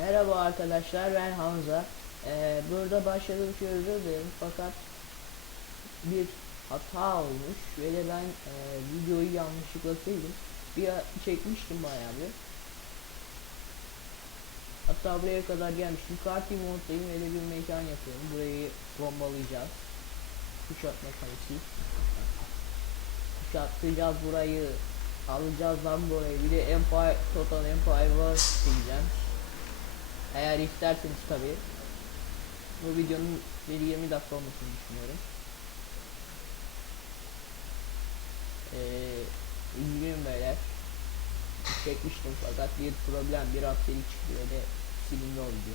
Merhaba arkadaşlar ben Hamza. Ee, burada başladığım için özür fakat bir hata olmuş ve de ben e, videoyu yanlışlıkla sildim. Bir çekmiştim bayağı bir. Hatta buraya kadar gelmiştim. Karti moddayım öyle bir mekan yapıyorum. Burayı bombalayacağız. Kuşat mekanisi. Kuşatlayacağız burayı. Alacağız lan burayı. Bir de Empire, Total Empire War diyeceğim. Eğer isterseniz tabi. Bu videonun bir 20 dakika olmasını düşünüyorum. Ee, üzgünüm beyler. Çekmiştim fakat bir problem, bir aksilik çıktı de silindi oldu.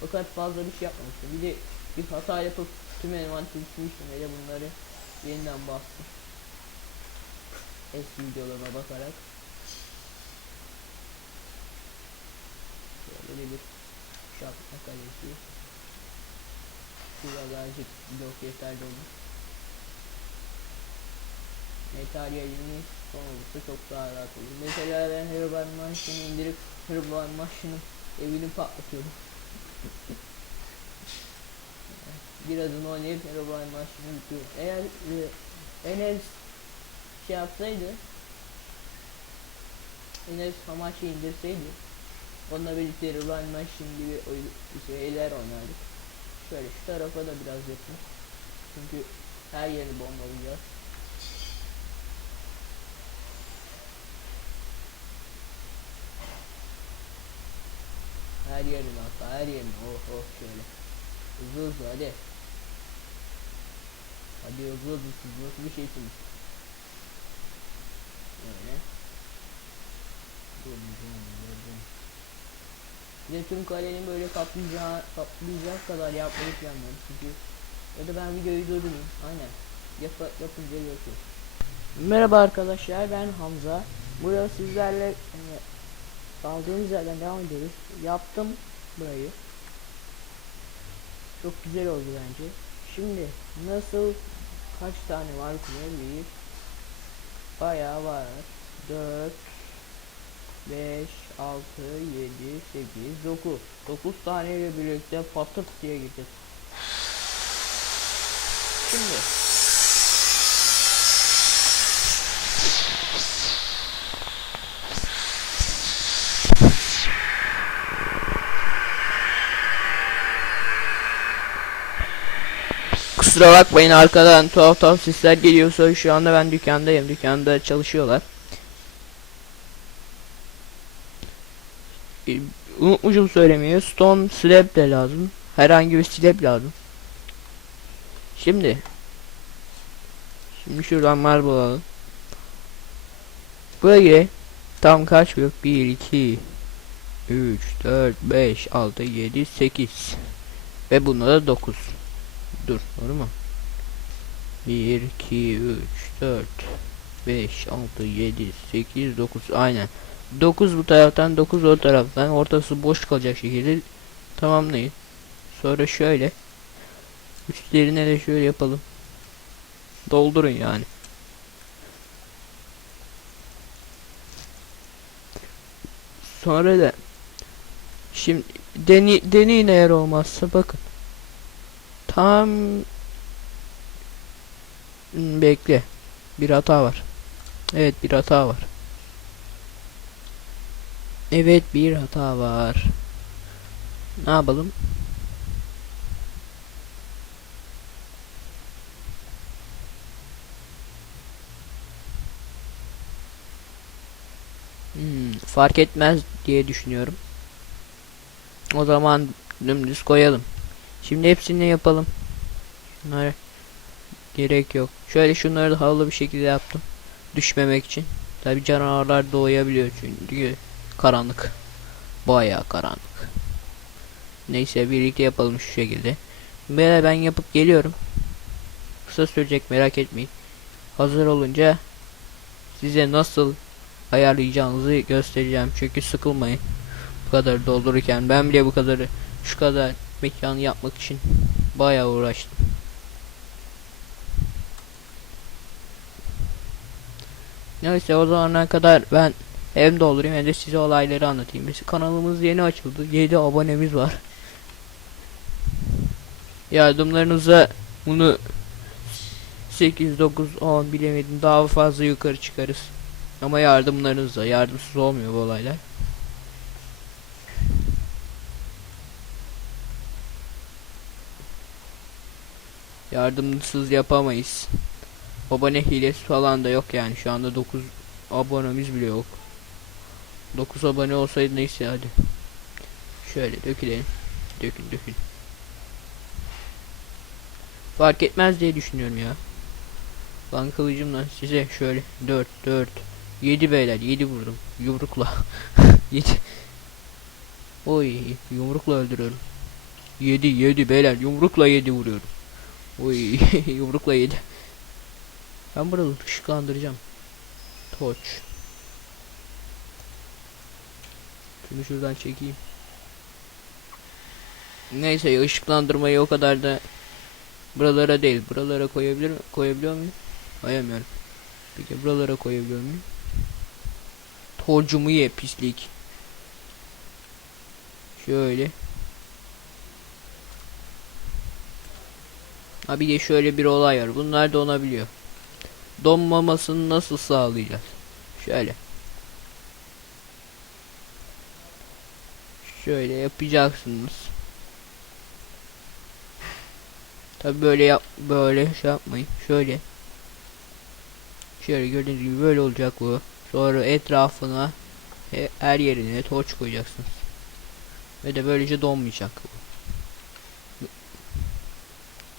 Fakat fazla bir şey yapmamıştım. Bir de bir hata yapıp tüm envanteri silmiştim de bunları yeniden bastım. Eski videolarıma bakarak. Bir şapka kalesi. Şurada azıcık blok yeterli olur. Metal yayını son olursa çok daha rahat olur. Mesela ben Herobrine Mansion'ı indirip Herobrine Mansion'ın evini patlatıyorum. Birazını oynayıp Herobrine Mansion'ı bitiyorum. Eğer e, Enes şey yapsaydı Enes Hamachi indirseydi Onunla birlikte Run Machine gibi şeyler oynardık. Şöyle şu tarafa da biraz yapın. Çünkü her yeri bombalayacağız. Her yerin hatta her yerin. Oh oh şöyle. Hızlı hızlı hadi. Hadi hızlı hızlı siz nasıl bir şeysiniz? Öyle. Bum bum bum de tüm kalenin böyle kaplayacağı, kaplayacak kadar yapmayı planlıyorum çünkü. Ya da ben videoyu durdurayım. Aynen. Yap, yapınca görüşürüz. Merhaba arkadaşlar ben Hamza. Burada sizlerle e, kaldığımız yerden devam ediyoruz. Yaptım burayı. Çok güzel oldu bence. Şimdi nasıl kaç tane var bir Bayağı var. 4 5 6 7 8 9 9 tane ile birlikte patır diye gideceğiz. Şimdi Kusura bakmayın arkadan tuhaf tuhaf sesler geliyorsa şu anda ben dükkandayım. Dükkanda çalışıyorlar. E, unutmuşum söylemeyi. Stone slab de lazım. Herhangi bir slab lazım. Şimdi Şimdi şuradan marble alalım. Buraya tam kaç blok? 1 2 3 4 5 6 7 8 ve bunda da 9. Dur, doğru mu? 1 2 3 4 5 6 7 8 9 aynen. 9 bu taraftan 9 o taraftan ortası boş kalacak şekilde tamamlayın. Sonra şöyle üstlerine de şöyle yapalım. Doldurun yani. Sonra da şimdi deni deneyin eğer olmazsa bakın. Tam Hmm, bekle. Bir hata var. Evet bir hata var. Evet bir hata var. Ne yapalım? Hmm, fark etmez diye düşünüyorum. O zaman dümdüz koyalım. Şimdi hepsini yapalım. Şunları gerek yok. Şöyle şunları da havalı bir şekilde yaptım. Düşmemek için. Tabi canavarlar doğuyabiliyor çünkü karanlık. Bayağı karanlık. Neyse birlikte yapalım şu şekilde. Böyle ben yapıp geliyorum. Kısa sürecek merak etmeyin. Hazır olunca size nasıl ayarlayacağınızı göstereceğim. Çünkü sıkılmayın. Bu kadar doldururken ben bile bu kadarı şu kadar mekanı yapmak için bayağı uğraştım. Neyse o zamana kadar ben Hem doldurayım hem de size olayları anlatayım. Mesela kanalımız yeni açıldı. 7 abonemiz var. Yardımlarınıza bunu 8, 9, 10 bilemedim daha fazla yukarı çıkarız. Ama yardımlarınızla yardımsız olmuyor bu olaylar. Yardımsız yapamayız. Abone hilesi falan da yok yani şu anda 9 abonemiz bile yok. 9 abone olsaydı neyse hadi. Şöyle dökülelim. Dökün dökün. Fark etmez diye düşünüyorum ya. Lan kılıcımla size şöyle 4 4 7 beyler 7 vurdum yumrukla 7 Oy yumrukla öldürüyorum 7 7 beyler yumrukla 7 vuruyorum Oy yumrukla 7 Ben burada ışıklandıracağım Toç Şunu şuradan çekeyim Neyse ışıklandırmayı o kadar da Buralara değil buralara koyabilir? Koyabiliyor muyum? Koyamıyorum. Peki buralara koyabiliyor muyum? Torcumu ye pislik. Şöyle. Ha bir de şöyle bir olay var. Bunlar donabiliyor. Donmamasını nasıl sağlayacağız? Şöyle. Şöyle yapacaksınız. Tabi böyle yap böyle şey yapmayın. Şöyle. Şöyle gördüğünüz gibi böyle olacak bu. Sonra etrafına he- her yerine torç koyacaksınız. Ve de böylece donmayacak bu.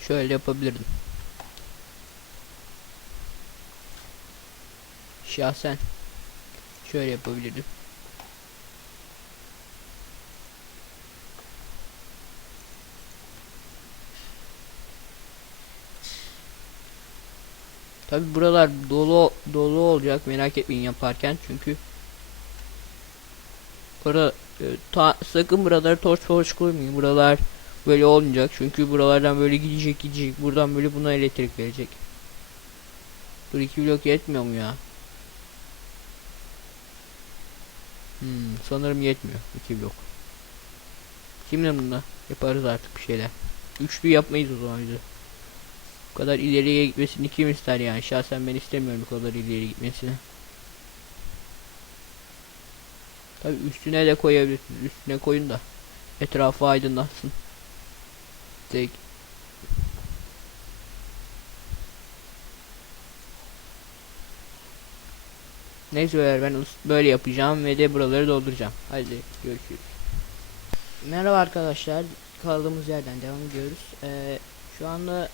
Şöyle yapabilirdim. Şahsen şöyle yapabilirdim. Tabi buralar dolu dolu olacak merak etmeyin yaparken. Çünkü Burada e, ta, sakın buraları torç torç koymayın. Buralar böyle olmayacak. Çünkü buralardan böyle gidecek gidecek. Buradan böyle buna elektrik verecek. Dur iki blok yetmiyor mu ya? Hmm, sanırım yetmiyor iki blok. Şimdi bunda? Yaparız artık bir şeyler. Üçlü yapmayız o zaman bize bu kadar ileriye gitmesini kim ister yani? Şahsen ben istemiyorum bu kadar ileri gitmesini. Tabi üstüne de koyabilirsiniz. Üstüne koyun da etrafı aydınlatsın. Tek Neyse beyler ben böyle yapacağım ve de buraları dolduracağım. Hadi görüşürüz. Merhaba arkadaşlar. Kaldığımız yerden devam ediyoruz. Ee, şu anda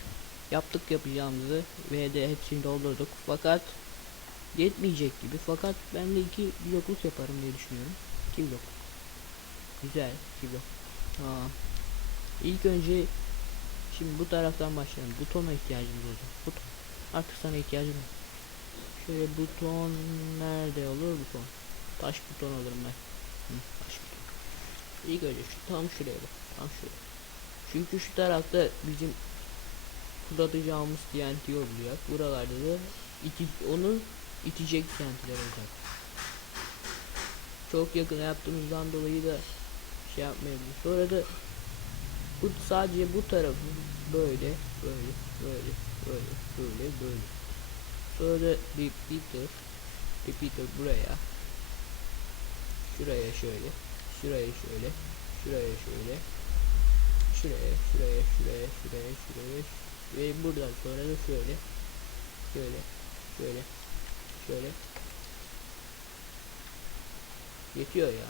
yaptık yapacağımızı ve de hepsini doldurduk. Fakat yetmeyecek gibi. Fakat ben de iki blokluk yaparım diye düşünüyorum. İki blok. Güzel. iki blok. Aa. İlk önce şimdi bu taraftan başlayalım. Butona ihtiyacımız olacak. Buton. Artık sana ihtiyacım var. Şöyle buton nerede olur buton? Taş buton alırım ben. Hı, taş buton. İlk önce şu tam şuraya bak. Tam şuraya. Çünkü şu tarafta bizim fırlatacağımız TNT olacak. Buralarda da iti, onu itecek TNT'ler olacak. Çok yakın yaptığımızdan dolayı da şey yapmayabiliriz. Sonra da bu sadece bu tarafı böyle böyle böyle böyle böyle böyle. Sonra da repeater repeater buraya şuraya şöyle şuraya şöyle şuraya şöyle şuraya şuraya şuraya şuraya şuraya ve buradan sonra da şöyle şöyle şöyle şöyle. Yetiyor ya.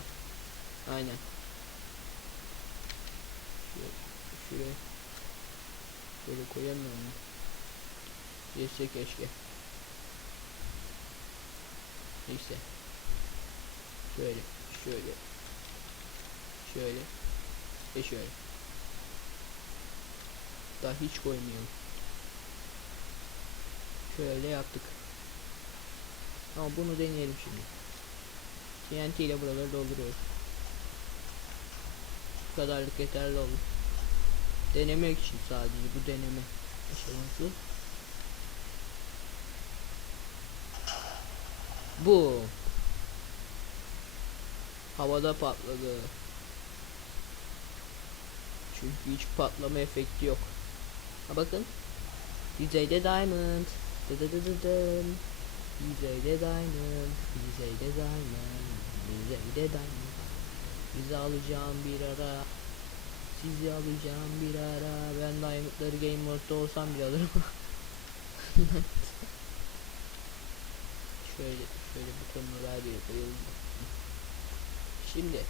Aynen. Şöyle- şöyle koyamıyorum. Mu? keşke. Neyse. Şöyle şöyle şöyle ve şöyle daha hiç koymuyorum. Şöyle yaptık. Ama bunu deneyelim şimdi. TNT ile buraları dolduruyoruz. Bu kadarlık yeterli olur. Denemek için sadece bu deneme aşaması. Bu. havada patladı. Çünkü hiç patlama efekti yok. Ha bakın. Yüzeyde diamond. Dıdıdıdıdın. Yüzeyde diamond. Yüzeyde diamond. Yüzeyde diamond. Bizi alacağım bir ara. Sizi alacağım bir ara. Ben diamondları game mode'da olsam bile alırım. şöyle şöyle butonları bir koyalım. Şimdi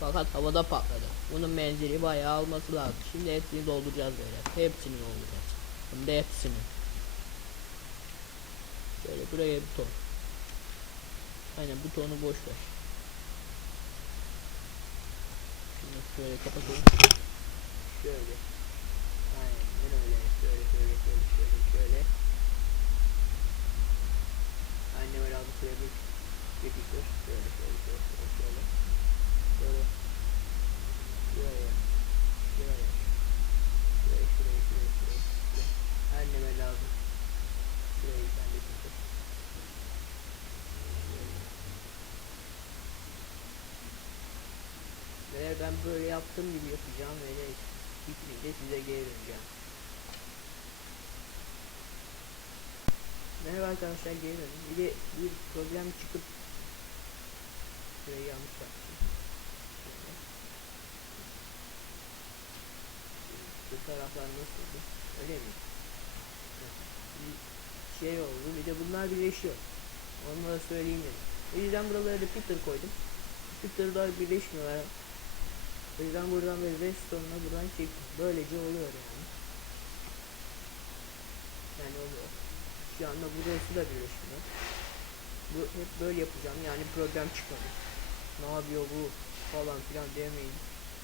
fakat havada patladı. Bunun menzili bayağı alması lazım. Şimdi hepsini dolduracağız böyle. Hepsini dolduracağız. Hem de hepsini. Şöyle buraya buton. Aynen butonu boş ver. Şunu şöyle kapatalım. Şöyle. Aynen öyle. Şöyle şöyle şöyle şöyle şöyle. Anneme lazım şöyle bir getirtir. Şöyle şöyle şöyle şöyle şöyle. Şuraya. Şuraya. Şuraya şuraya şuraya şuraya. Anneme lazım. Şurayı sen de getir. Ve ben böyle yaptığım gibi yapacağım ve de bitince size geri döneceğim. Merhaba arkadaşlar geri döndüm. Bir de bir problem çıkıp Şurayı yanlış yaptım. Şöyle. Bu taraflar nasıldı? Öyle mi? Bir şey oldu. Bir de bunlar birleşiyor. Onları söyleyeyim dedim. O yüzden buralara repeater koydum. Repeater'lar birleşmiyorlar. O yüzden buradan bir redstone'la buradan çektim. Böylece oluyor yani. Yani oluyor. Şu anda burası da birleşmiyor. Bu hep böyle yapacağım yani problem çıkmadı. Ne yapıyor bu falan filan demeyin.